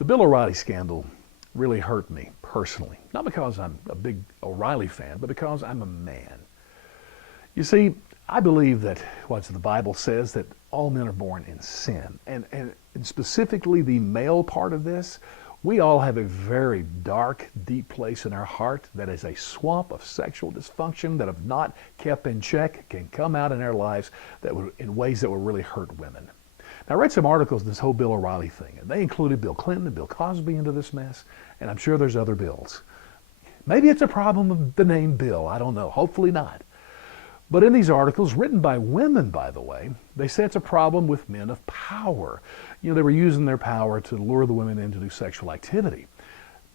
The Bill O'Reilly scandal really hurt me personally. Not because I'm a big O'Reilly fan, but because I'm a man. You see, I believe that what the Bible says, that all men are born in sin. And specifically the male part of this, we all have a very dark, deep place in our heart that is a swamp of sexual dysfunction that, if not kept in check, can come out in our lives that would, in ways that will really hurt women. Now, I read some articles on this whole Bill O'Reilly thing, and they included Bill Clinton and Bill Cosby into this mess, and I'm sure there's other Bills. Maybe it's a problem of the name Bill. I don't know. Hopefully not. But in these articles, written by women, by the way, they say it's a problem with men of power. You know, they were using their power to lure the women in to do sexual activity.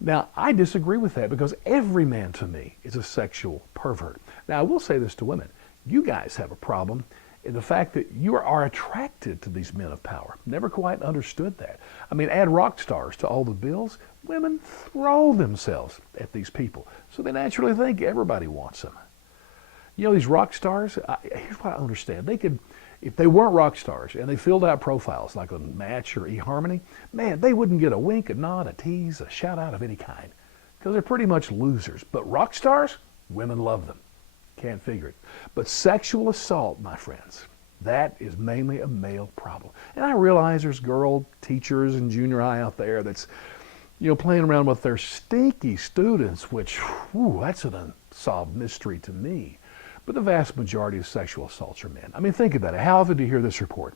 Now, I disagree with that because every man to me is a sexual pervert. Now, I will say this to women. You guys have a problem in the fact that you are attracted to these men of power. Never quite understood that. I mean, add rock stars to all the bills. Women throw themselves at these people. So they naturally think everybody wants them. You know, these rock stars, here's what I understand. They could, if they weren't rock stars and they filled out profiles like on Match or eHarmony, man, they wouldn't get a wink, a nod, a tease, a shout out of any kind because they're pretty much losers. But rock stars, women love them. Can't figure it. But sexual assault, my friends, that is mainly a male problem. And I realize there's girl teachers in junior high out there that's, you know, playing around with their stinky students, which, whew, that's an unsolved mystery to me. But the vast majority of sexual assaults are men. I mean, think about it. How often do you hear this report?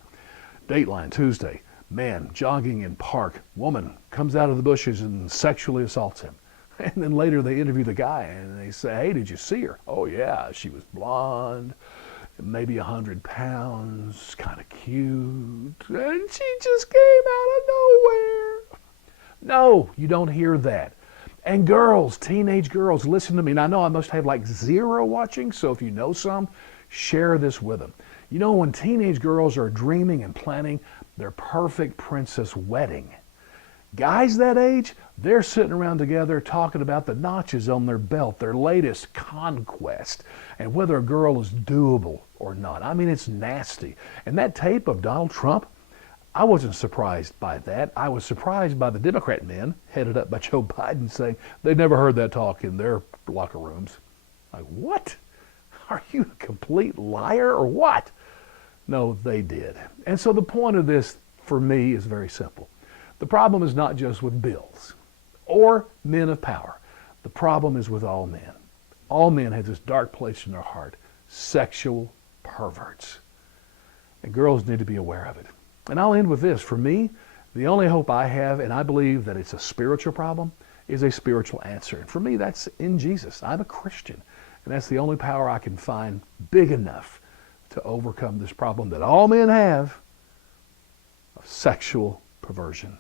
Dateline, Tuesday, man jogging in park, woman comes out of the bushes and sexually assaults him. And then later they interview the guy and they say, hey, did you see her? Oh yeah, she was blonde, maybe 100 pounds, kind of cute, and she just came out of nowhere. No, you don't hear that. And girls, teenage girls, listen to me. And I know I must have like 0 watching, so if you know some, share this with them. You know, when teenage girls are dreaming and planning their perfect princess wedding, guys that age, they're sitting around together talking about the notches on their belt, their latest conquest, and whether a girl is doable or not. I mean, it's nasty. And that tape of Donald Trump, I wasn't surprised by that. I was surprised by the Democrat men, headed up by Joe Biden, saying they'd never heard that talk in their locker rooms. Like, what? Are you a complete liar or what? No, they did. And so the point of this, for me, is very simple. The problem is not just with bills or men of power. The problem is with all men. All men have this dark place in their heart, sexual perverts. And girls need to be aware of it. And I'll end with this. For me, the only hope I have, and I believe that it's a spiritual problem, is a spiritual answer. And for me, that's in Jesus. I'm a Christian. And that's the only power I can find big enough to overcome this problem that all men have of sexual perversion.